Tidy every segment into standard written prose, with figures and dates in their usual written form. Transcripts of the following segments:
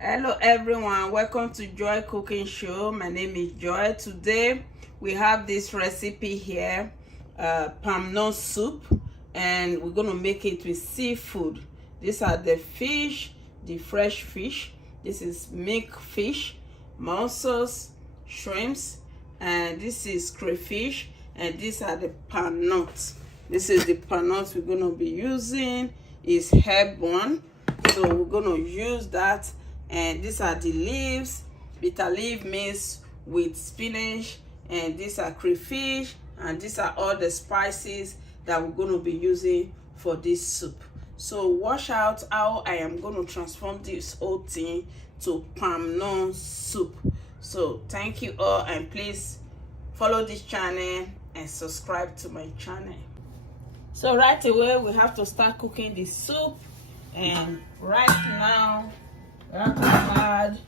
Hello everyone, welcome to Joy Cooking Show. My name is Joy. Today we have this recipe here, palm nut soup, and we're gonna make it with seafood. These are the fish, the fresh fish. This is mink fish, mussels, shrimps, and this is crayfish, and these are the palm nuts. This is the palm nuts we're gonna be using. Is herb one, so we're gonna use that. And these are the leaves, bitter leaf mixed with spinach, and these are crayfish, and these are all the spices that we're going to be using for this soup. So watch out how I am going to transform this whole thing to palm nut soup. So thank you all, and please follow this channel and subscribe to my channel. So right away we have to start cooking the soup, and right now we have to add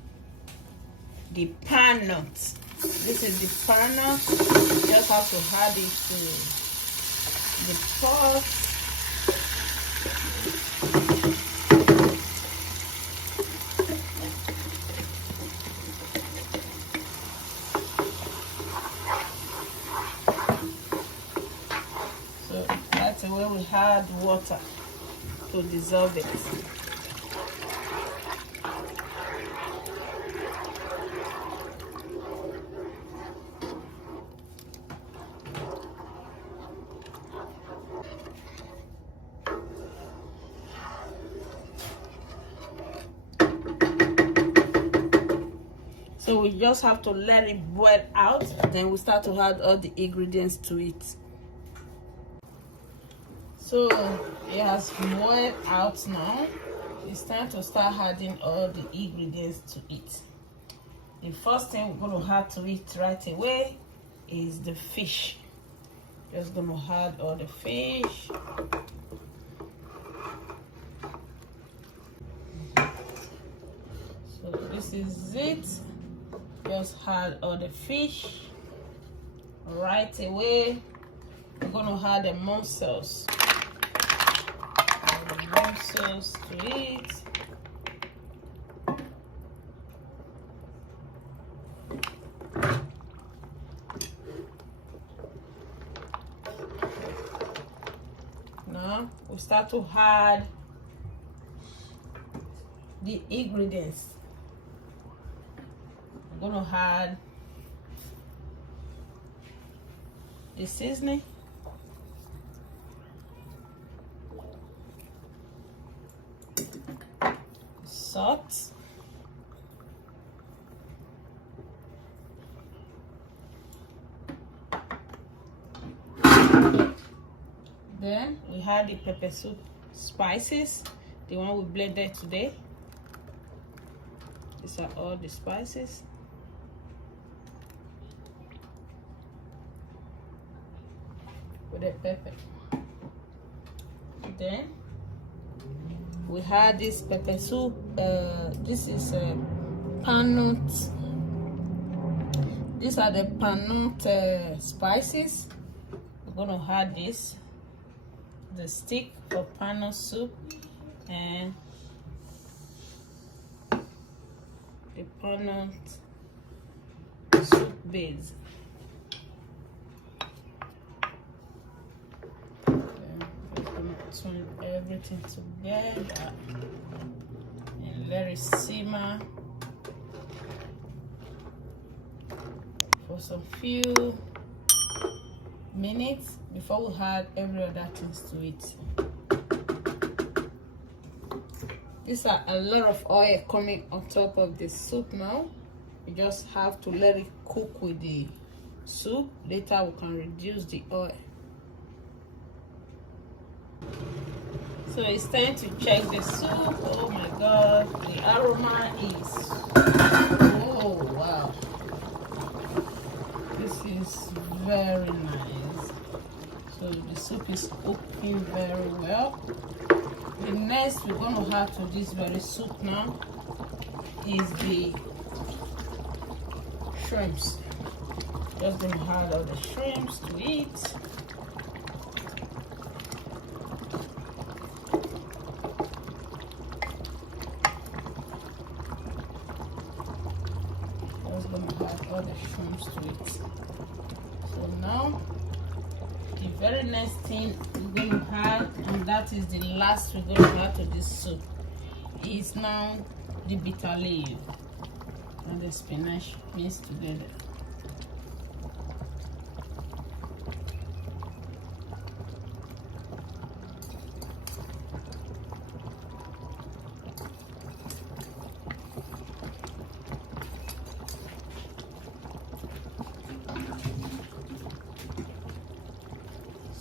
the palm nuts. This is the palm nuts. You just have to add it to the pot. So that's the way we add water to dissolve it. So we just have to let it boil out, then we start to add all the ingredients to it. So it has boiled out now. It's time to start adding all the ingredients to it. The first thing we're going to add to it right away is the fish. Just going to add all the fish. So this is it. Just add all the fish right away. We're gonna add the mussels. Add the mussels to it. Now we start to add the ingredients. I'm gonna add the seasoning, salt, then we add the pepper soup spices, the one we blended today. These are all the spices. With the pepper. Then we had this pepper soup. This is palm nuts. These are the palm nut spices. We're gonna add this, the stick for palm nut soup, and the palm nut soup base. Turn everything together and let it simmer for some few minutes before we add every other things to it. These are a lot of oil coming on top of the soup now. You just have to let it cook with the soup. Later we can reduce the oil. So it's time to check the soup. Oh my god, the aroma is, oh wow, this is very nice. So the soup is cooking very well. The next we're going to add to this very soup now is the shrimps. Just going to add all the shrimps to it. gonna add all the shrooms to it. So now the very next thing we're going to add, and that is the last we're going to add to this soup, is now the bitter leaf and the spinach mixed together.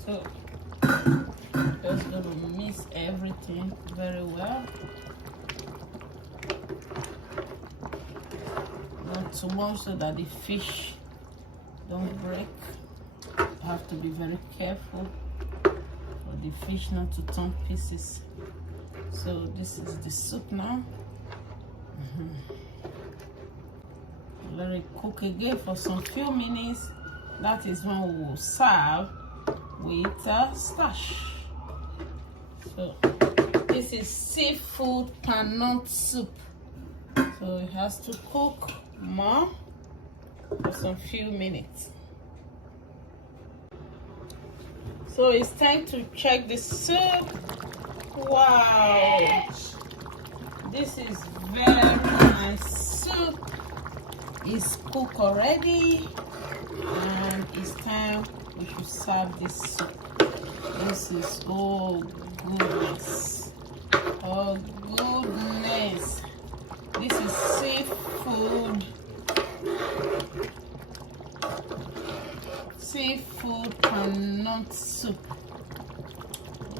So just gonna mix everything very well. Not too much so that the fish don't break. You have to be very careful for the fish not to turn pieces. So this is the soup now. Let it cook again for some few minutes. That is when we will serve with starch. So this is seafood pannon soup. So it has to cook more for some few minutes. So it's time to check the soup. Wow, this is very nice soup. It's cooked already, and it's time we should serve this soup. This is, oh goodness, oh goodness. This is seafood pannon soup.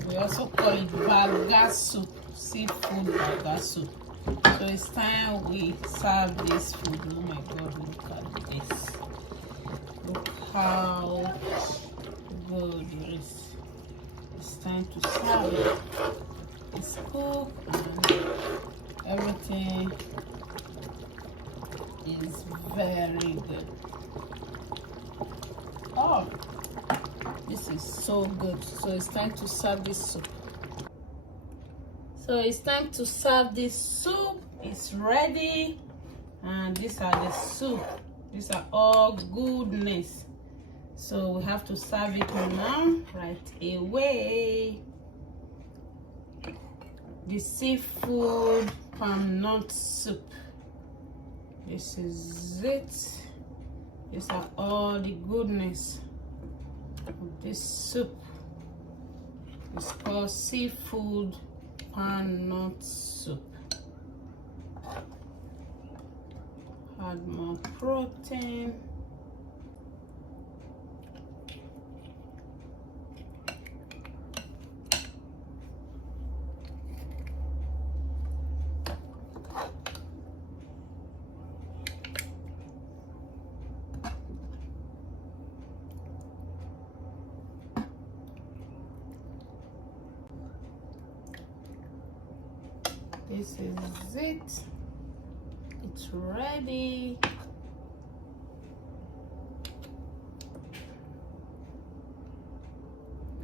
We also call it banga soup, seafood banga soup. So it's time we serve this food. Oh my God, look at this. Look how good it is. It's time to serve it. It's cooked and everything is very good. Oh, this is so good. So it's time to serve this soup. So it's time to serve this soup. It's ready, and these are the soup. These are all goodness. So we have to serve it now right away. The seafood pannon soup. This is it. These are all the goodness of this soup. It's called seafood pannon soup. Add more protein. This is it. It's ready.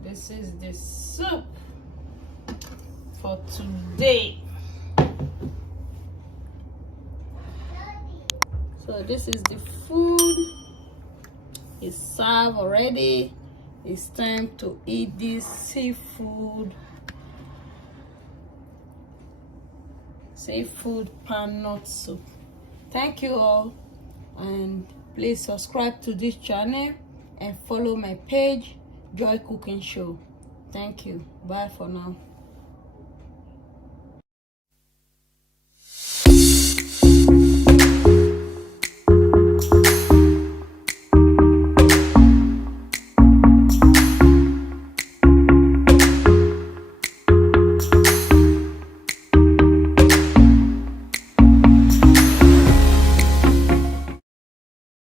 This is the soup for today. So this is the food. It's served already. It's time to eat this seafood pannon soup. Thank you all, and please subscribe to this channel and follow my page, Joy Cooking Show. Thank you. Bye for now.